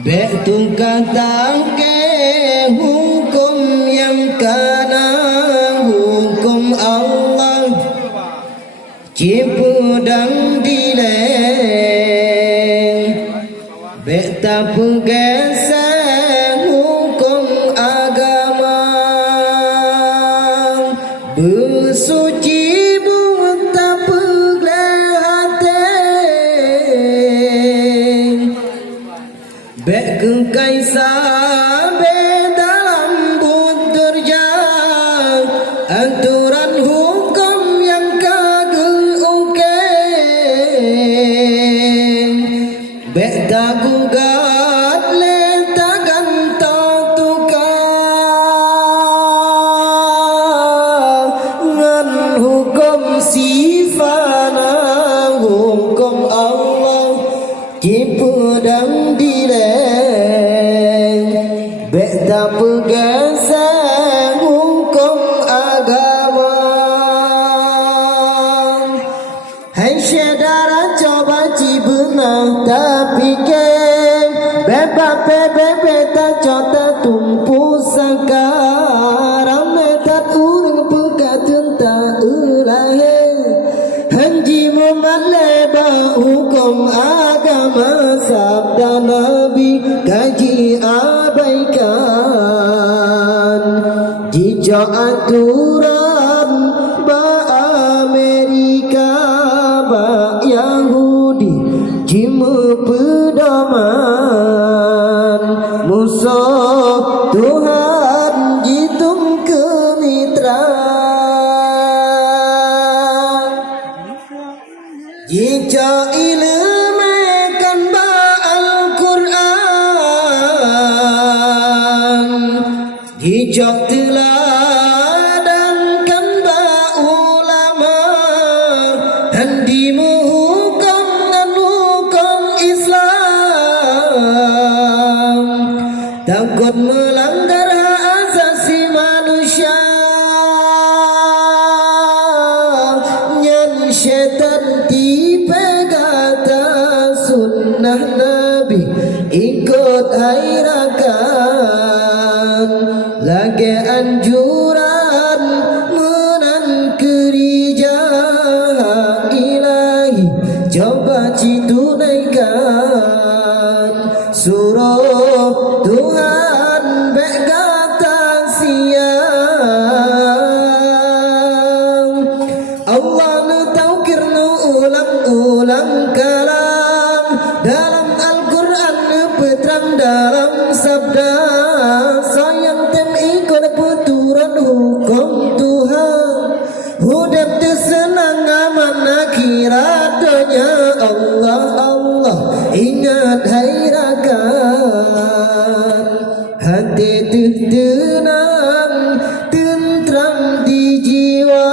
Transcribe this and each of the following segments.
Betungkatang ke hukum yang kana hukum Allah cipudang dileng beta pegeser hukum agama bersuci buta peglehate bek kaisar be dalam buturja aturan hukum yang kagel uke bek tagugat le tagan tukangan hukum sifana hukum Allah cipudang dileng beta pegeser hukum agama. Hai saudara coba cibenang tapi ke beba bebe ta cota tumpu sekarang metat urang pekatun ta ulahe hanji memaleba hukum agama sabda Nabi kaji abaikan jejak aturan ba Amerika ba Yahudi cuma pedoman musuh Tuhan jitung kemitra jejak ilmu kan ba Al-Quran jejak teladan kan ba ulama handimu hukum dan hukum Islam takut melanggar hak asasi manusia nyan syaitan dipegata sunnah Nabi ikut hairakan lagi anjuran menan kerja ilahi coba citunaikan suruh Tuhan begata siang Allah nu taukir nu ulang-ulang kalam dalam Al-Quran nu peterang dalam sabda sayang tem ikut peturan hukum Tuhan hudap tu senang aman akhirat dunia Allah Allah ingat hairakan hati tu tenang tentram di jiwa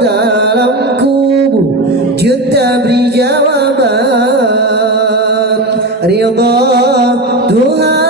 dalam kubur juta beri jawaban ridha Tuhan